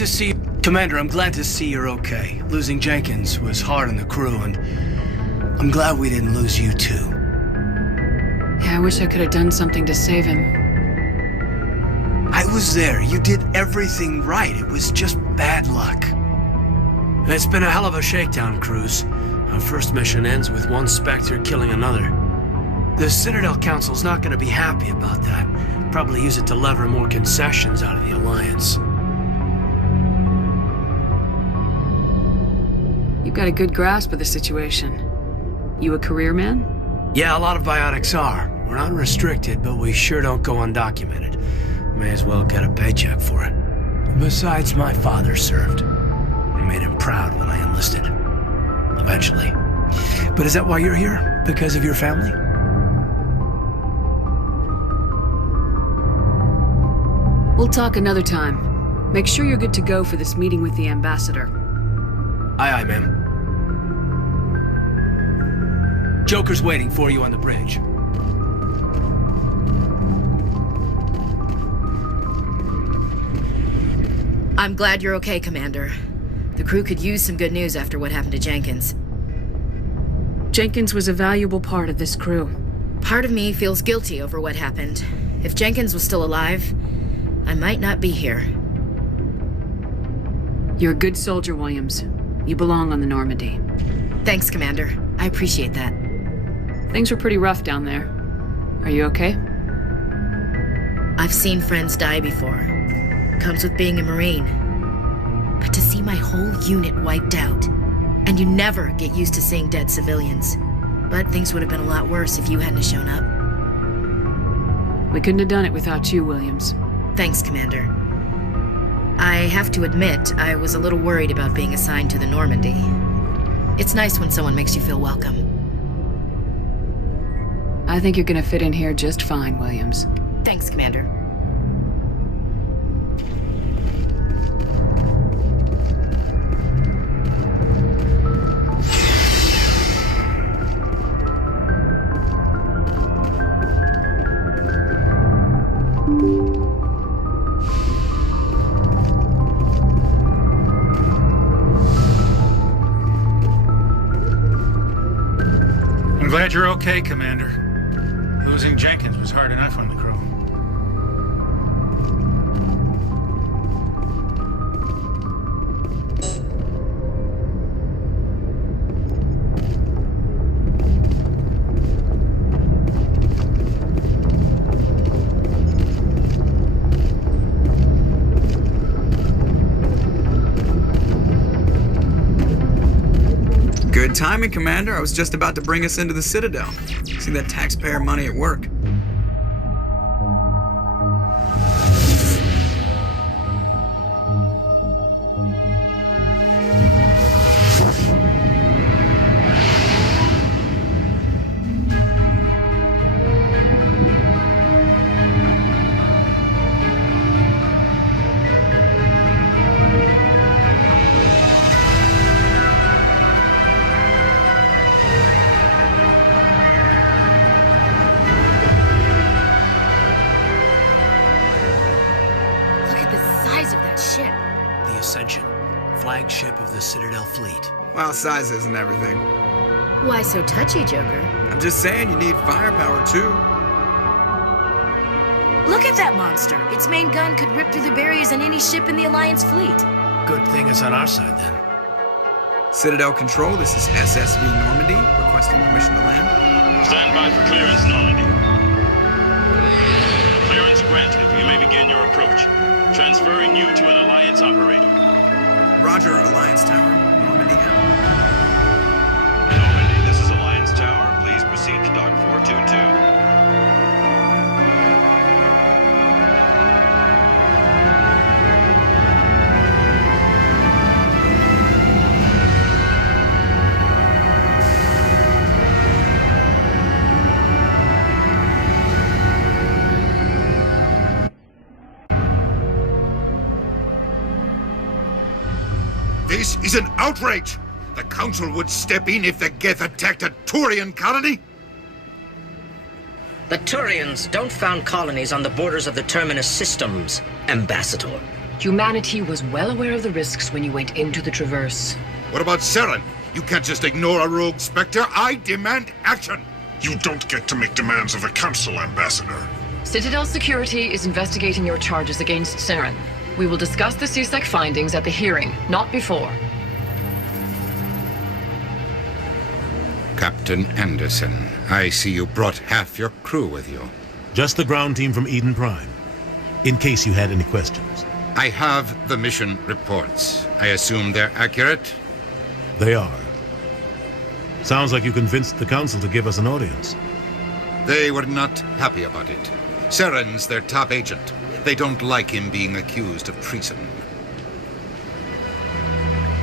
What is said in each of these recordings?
to see... Commander, I'm glad to see you're okay. Losing Jenkins was hard on the crew, and I'm glad we didn't lose you too. Yeah, I wish I could have done something to save him. I was there. You did everything right. It was just bad luck. It's been a hell of a shakedown, Cruz. Our first mission ends with one Spectre killing another. The Citadel Council's not going to be happy about that. Probably use it to lever more concessions out of the Alliance. You've got a good grasp of the situation. You a career man? Yeah, a lot of biotics are. We're not restricted, but we sure don't go undocumented. May as well get a paycheck for it. Besides, my father served. I made him proud when I enlisted. Eventually. But is that why you're here? Because of your family? We'll talk another time. Make sure you're good to go for this meeting with the Ambassador. Aye, aye, ma'am. Joker's waiting for you on the bridge. I'm glad you're okay, Commander. The crew could use some good news after what happened to Jenkins. Jenkins was a valuable part of this crew. Part of me feels guilty over what happened. If Jenkins was still alive, I might not be here. You're a good soldier, Williams. You belong on the Normandy. Thanks, Commander. I appreciate that. Things were pretty rough down there. Are you okay? I've seen friends die before. Comes with being a Marine. But to see my whole unit wiped out, and you never get used to seeing dead civilians. But things would have been a lot worse if you hadn't shown up. We couldn't have done it without you, Williams. Thanks, Commander. I have to admit, I was a little worried about being assigned to the Normandy. It's nice when someone makes you feel welcome. I think you're gonna fit in here just fine, Williams. Thanks, Commander. I'm glad you're okay, Commander. Losing Jenkins was hard enough on the crew. Good timing, Commander. I was just about to bring us into the Citadel. See that taxpayer money at work. Ascension, flagship of the Citadel fleet. Well, size isn't everything. Why so touchy, Joker? I'm just saying you need firepower, too. Look at that monster! Its main gun could rip through the barriers in any ship in the Alliance fleet. Good thing it's on our side, then. Citadel Control, this is SSV Normandy, requesting permission to land. Stand by for clearance, Normandy. Clearance granted. You may begin your approach. Transferring you to an Alliance operator. Roger, Alliance Tower. Normandy out. Normandy, this is Alliance Tower. Please proceed to Dock 422. This is an outrage! The Council would step in if the Geth attacked a Turian colony? The Turians don't found colonies on the borders of the Terminus systems, Ambassador. Humanity was well aware of the risks when you went into the Traverse. What about Saren? You can't just ignore a rogue Spectre. I demand action! You don't get to make demands of the Council, Ambassador. Citadel Security is investigating your charges against Saren. We will discuss the CSEC findings at the hearing, not before. Captain Anderson, I see you brought half your crew with you. Just the ground team from Eden Prime, in case you had any questions. I have the mission reports. I assume they're accurate? They are. Sounds like you convinced the Council to give us an audience. They were not happy about it. Saren's their top agent. They don't like him being accused of treason.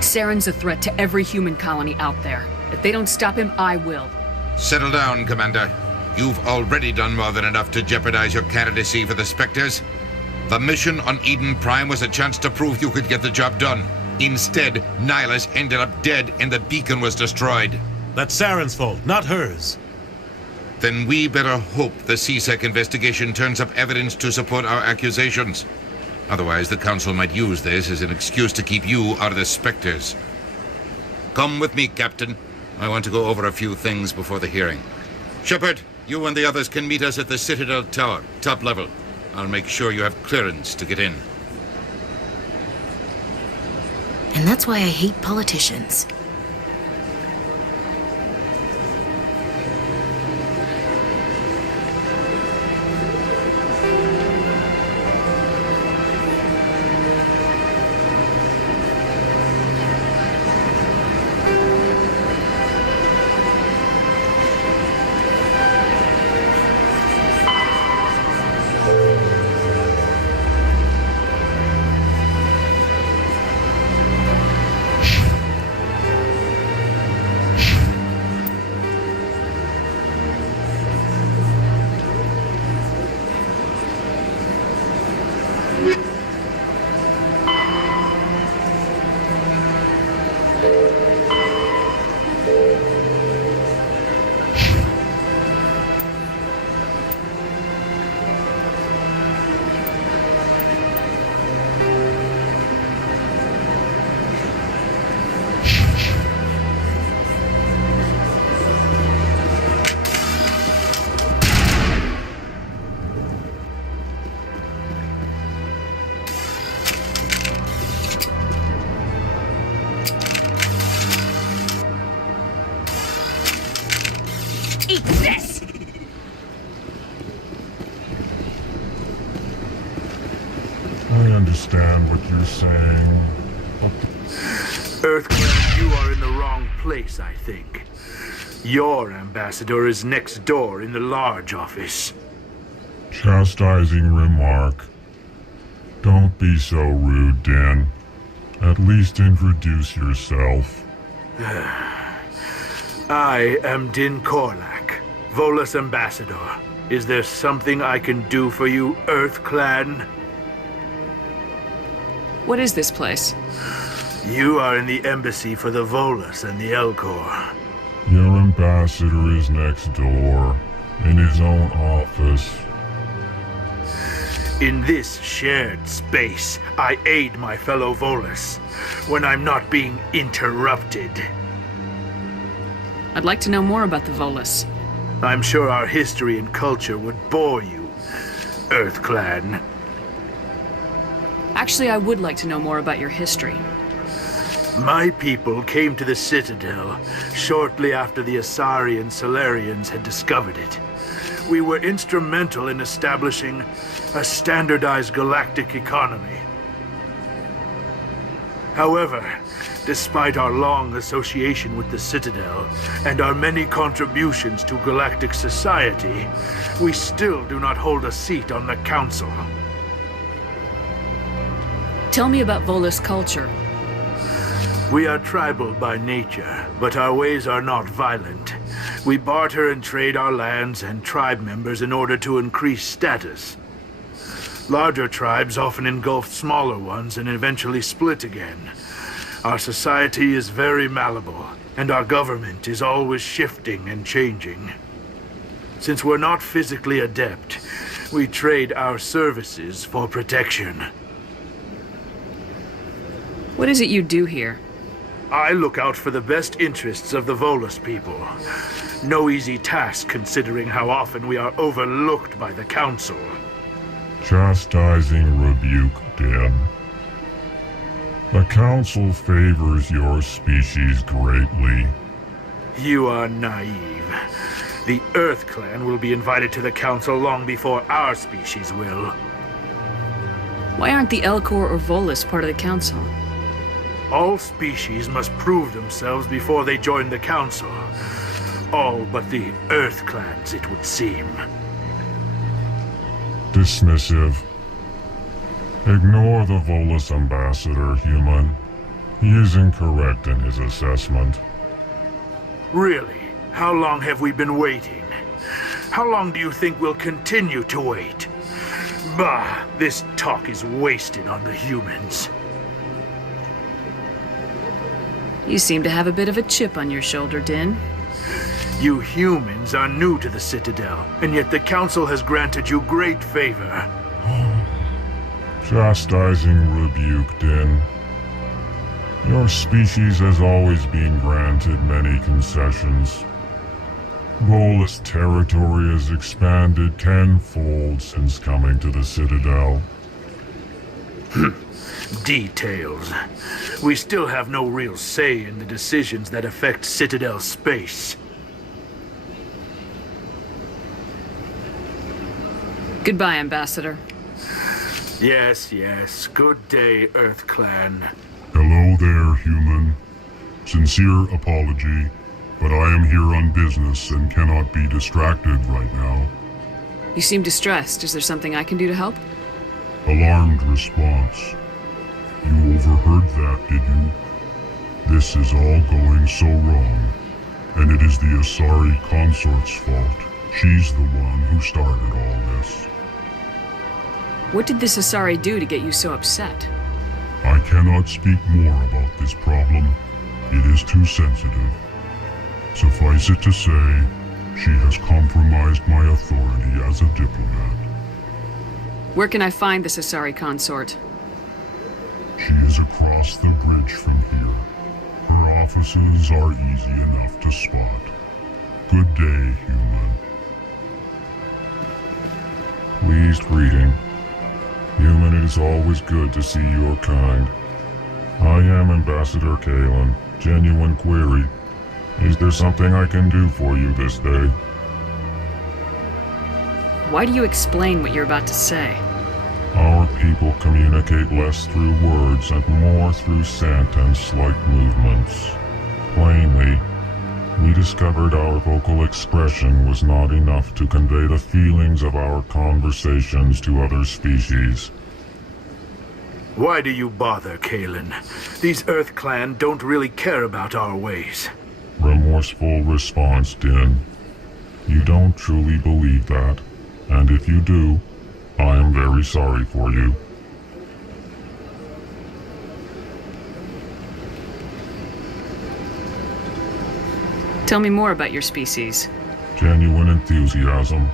Saren's a threat to every human colony out there. If they don't stop him, I will. Settle down, Commander. You've already done more than enough to jeopardize your candidacy for the Spectres. The mission on Eden Prime was a chance to prove you could get the job done. Instead, Nihilus ended up dead and the beacon was destroyed. That's Saren's fault, not hers. Then we better hope the CSEC investigation turns up evidence to support our accusations. Otherwise, the Council might use this as an excuse to keep you out of the Spectres. Come with me, Captain. I want to go over a few things before the hearing. Shepard, you and the others can meet us at the Citadel Tower, top level. I'll make sure you have clearance to get in. And that's why I hate politicians. Eat this! I understand what you're saying, but... Earthclan, you are in the wrong place, I think. Your ambassador is next door in the large office. Chastising remark. Don't be so rude, Din. At least introduce yourself. I am Din Korlak, Volus ambassador. Is there something I can do for you, Earthclan? What is this place? You are in the embassy for the Volus and the Elcor. Your ambassador is next door, in his own office. In this shared space, I aid my fellow Volus when I'm not being interrupted. I'd like to know more about the Volus. I'm sure our history and culture would bore you, Earthclan. Actually, I would like to know more about your history. My people came to the Citadel shortly after the Asari and Solarians had discovered it. We were instrumental in establishing a standardized galactic economy. However, despite our long association with the Citadel and our many contributions to galactic society, we still do not hold a seat on the Council. Tell me about Volus culture. We are tribal by nature, but our ways are not violent. We barter and trade our lands and tribe members in order to increase status. Larger tribes often engulf smaller ones and eventually split again. Our society is very malleable, and our government is always shifting and changing. Since we're not physically adept, we trade our services for protection. What is it you do here? I look out for the best interests of the Volus people. No easy task considering how often we are overlooked by the Council. Chastising rebuke, Din. The Council favors your species greatly. You are naive. The Earth Clan will be invited to the Council long before our species will. Why aren't the Elcor or Volus part of the Council? All species must prove themselves before they join the Council. All but the Earth Clans, it would seem. Dismissive. Ignore the Volus ambassador, human. He is incorrect in his assessment. Really? How long have we been waiting? How long do you think we'll continue to wait? Bah, this talk is wasted on the humans. You seem to have a bit of a chip on your shoulder, Din. You humans are new to the Citadel, and yet the Council has granted you great favor. Chastising rebuke, Din. Your species has always been granted many concessions. Volus territory has expanded tenfold since coming to the Citadel. Details. We still have no real say in the decisions that affect Citadel space. Goodbye, Ambassador. Yes, yes. Good day, Earth Clan. Hello there, human. Sincere apology, but I am here on business and cannot be distracted right now. You seem distressed. Is there something I can do to help? Alarmed response. You overheard that, did you? This is all going so wrong, and it is the Asari consort's fault. She's the one who started all this. What did this Asari do to get you so upset? I cannot speak more about this problem. It is too sensitive. Suffice it to say, she has compromised my authority as a diplomat. Where can I find this Asari consort? She is across the bridge from here. Her offices are easy enough to spot. Good day, human. Pleased greeting. Human, it is always good to see your kind. I am Ambassador Kalen. Genuine query. Is there something I can do for you this day? Why do you explain what you're about to say? Our people communicate less through words and more through sentence-like movements. Plainly, we discovered our vocal expression was not enough to convey the feelings of our conversations to other species. Why do you bother, Kalen? These Earth Clan don't really care about our ways. Remorseful response, Din. You don't truly believe that, and if you do, I am very sorry for you. Tell me more about your species. Genuine enthusiasm.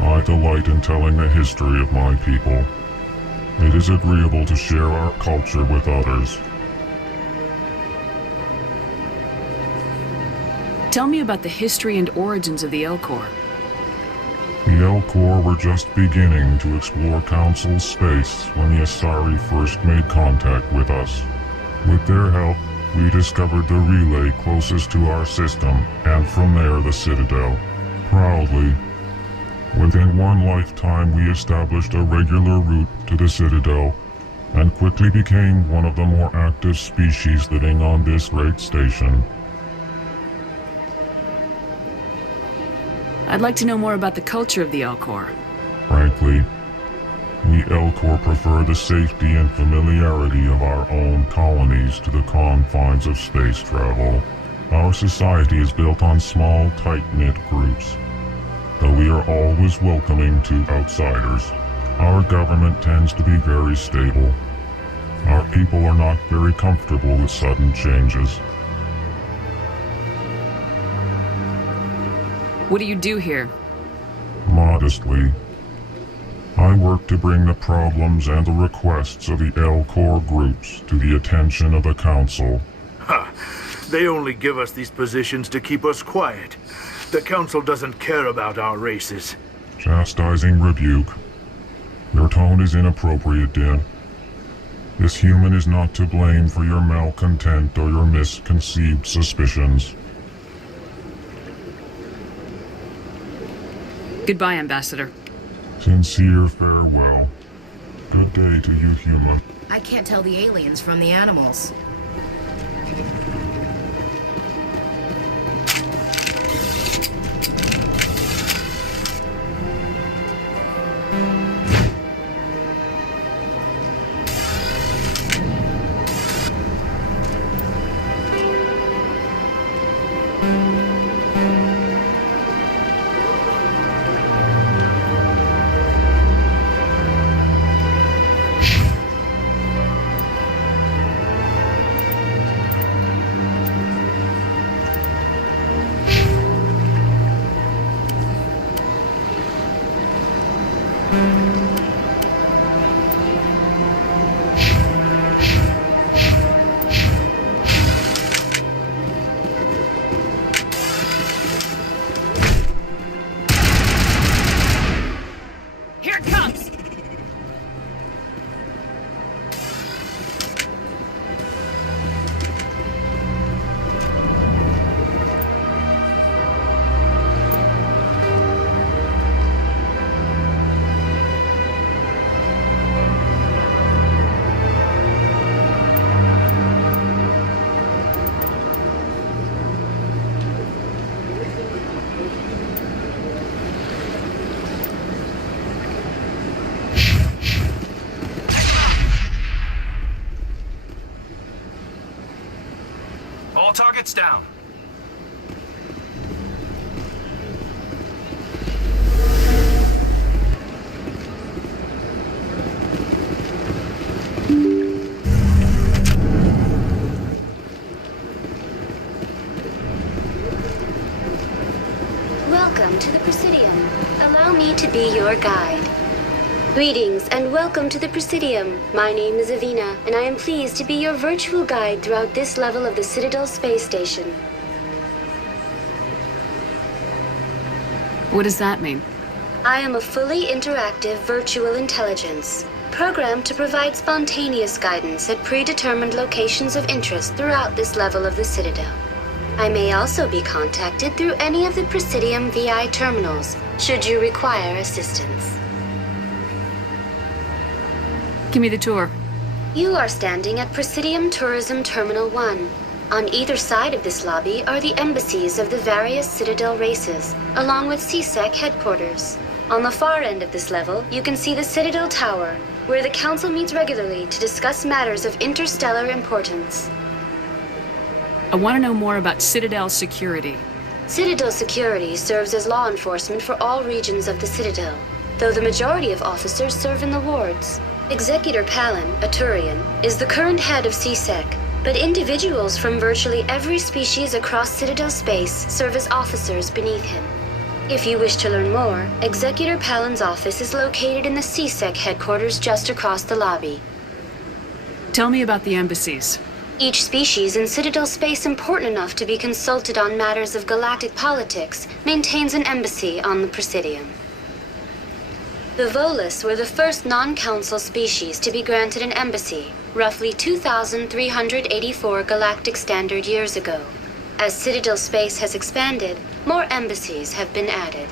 I delight in telling the history of my people. It is agreeable to share our culture with others. Tell me about the history and origins of the Elcor. The Elcor were just beginning to explore Council space when the Asari first made contact with us. With their help, we discovered the relay closest to our system, and from there the Citadel. Proudly. Within one lifetime we established a regular route to the Citadel, and quickly became one of the more active species living on this great station. I'd like to know more about the culture of the Elcor. Frankly, we Elcor prefer the safety and familiarity of our own colonies to the confines of space travel. Our society is built on small, tight-knit groups. Though we are always welcoming to outsiders, our government tends to be very stable. Our people are not very comfortable with sudden changes. What do you do here? Modestly, I work to bring the problems and the requests of the L-Corps groups to the attention of the Council. Ha! They only give us these positions to keep us quiet. The Council doesn't care about our races. Chastising rebuke. Your tone is inappropriate, Din. This human is not to blame for your malcontent or your misconceived suspicions. Goodbye, Ambassador. Sincere farewell. Good day to you, human. I can't tell the aliens from the animals. Here it comes! All targets down. Welcome to the Presidium. Allow me to be your guide. Greetings and welcome to the Presidium. My name is Avina, and I am pleased to be your virtual guide throughout this level of the Citadel Space Station. What does that mean? I am a fully interactive virtual intelligence, programmed to provide spontaneous guidance at predetermined locations of interest throughout this level of the Citadel. I may also be contacted through any of the Presidium VI terminals, should you require assistance. Give me the tour. You are standing at Presidium Tourism Terminal 1. On either side of this lobby are the embassies of the various Citadel races, along with CSEC headquarters. On the far end of this level, you can see the Citadel Tower, where the Council meets regularly to discuss matters of interstellar importance. I want to know more about Citadel security. Citadel security serves as law enforcement for all regions of the Citadel, though the majority of officers serve in the wards. Executor Palin, a Turian, is the current head of CSEC, but individuals from virtually every species across Citadel space serve as officers beneath him. If you wish to learn more, Executor Palin's office is located in the CSEC headquarters just across the lobby. Tell me about the embassies. Each species in Citadel space important enough to be consulted on matters of galactic politics maintains an embassy on the Presidium. The Volus were the first non-council species to be granted an embassy, roughly 2,384 galactic standard years ago. As Citadel space has expanded, more embassies have been added.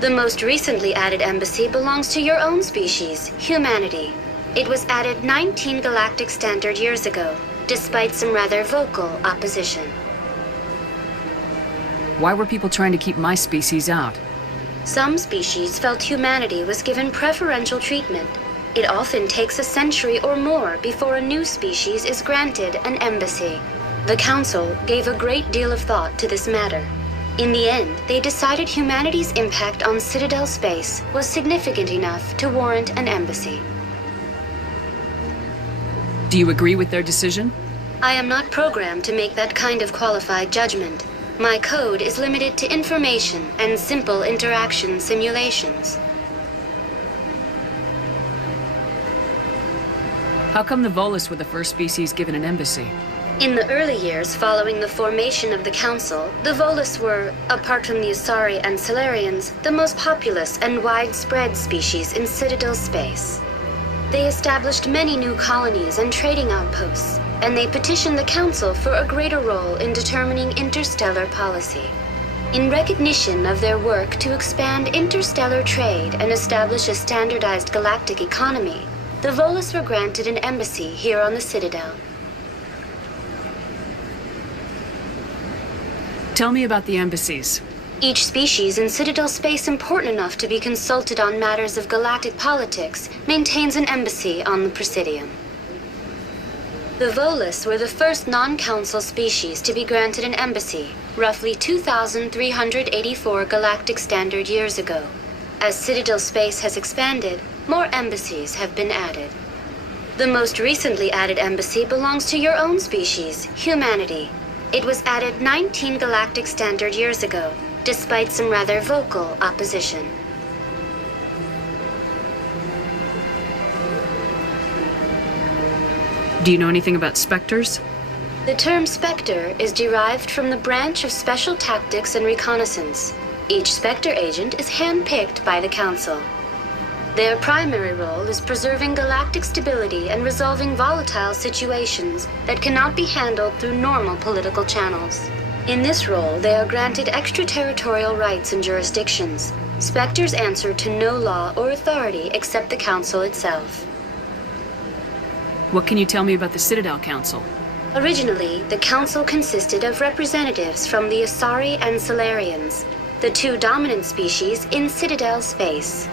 The most recently added embassy belongs to your own species, humanity. It was added 19 galactic standard years ago, despite some rather vocal opposition. Why were people trying to keep my species out? Some species felt humanity was given preferential treatment. It often takes a century or more before a new species is granted an embassy. The Council gave a great deal of thought to this matter. In the end, they decided humanity's impact on Citadel space was significant enough to warrant an embassy. Do you agree with their decision? I am not programmed to make that kind of qualified judgment. My code is limited to information and simple interaction simulations. How come the Volus were the first species given an embassy? In the early years following the formation of the Council, the Volus were, apart from the Asari and Salarians, the most populous and widespread species in Citadel space. They established many new colonies and trading outposts, and they petitioned the Council for a greater role in determining interstellar policy. In recognition of their work to expand interstellar trade and establish a standardized galactic economy, the Volus were granted an embassy here on the Citadel. Tell me about the embassies. Each species in Citadel space important enough to be consulted on matters of galactic politics maintains an embassy on the Presidium. The Volus were the first non-council species to be granted an embassy, roughly 2,384 galactic standard years ago. As Citadel space has expanded, more embassies have been added. The most recently added embassy belongs to your own species, humanity. It was added 19 galactic standard years ago, despite some rather vocal opposition. Do you know anything about Spectres? The term Spectre is derived from the branch of Special Tactics and Reconnaissance. Each Spectre agent is hand-picked by the Council. Their primary role is preserving galactic stability and resolving volatile situations that cannot be handled through normal political channels. In this role, they are granted extraterritorial rights and jurisdictions. Spectres answer to no law or authority except the Council itself. What can you tell me about the Citadel Council? Originally, the Council consisted of representatives from the Asari and Salarians, the two dominant species in Citadel space.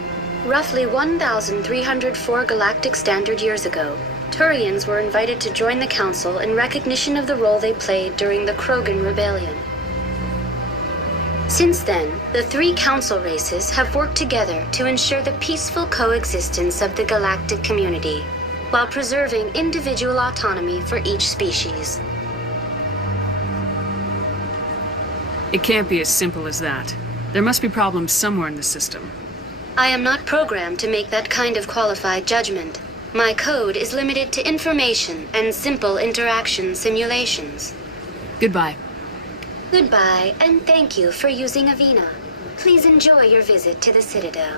Roughly 1,304 galactic standard years ago, Turians were invited to join the Council in recognition of the role they played during the Krogan Rebellion. Since then, the three Council races have worked together to ensure the peaceful coexistence of the galactic community, while preserving individual autonomy for each species. It can't be as simple as that. There must be problems somewhere in the system. I am not programmed to make that kind of qualified judgment. My code is limited to information and simple interaction simulations. Goodbye. Goodbye, and thank you for using Avina. Please enjoy your visit to the Citadel.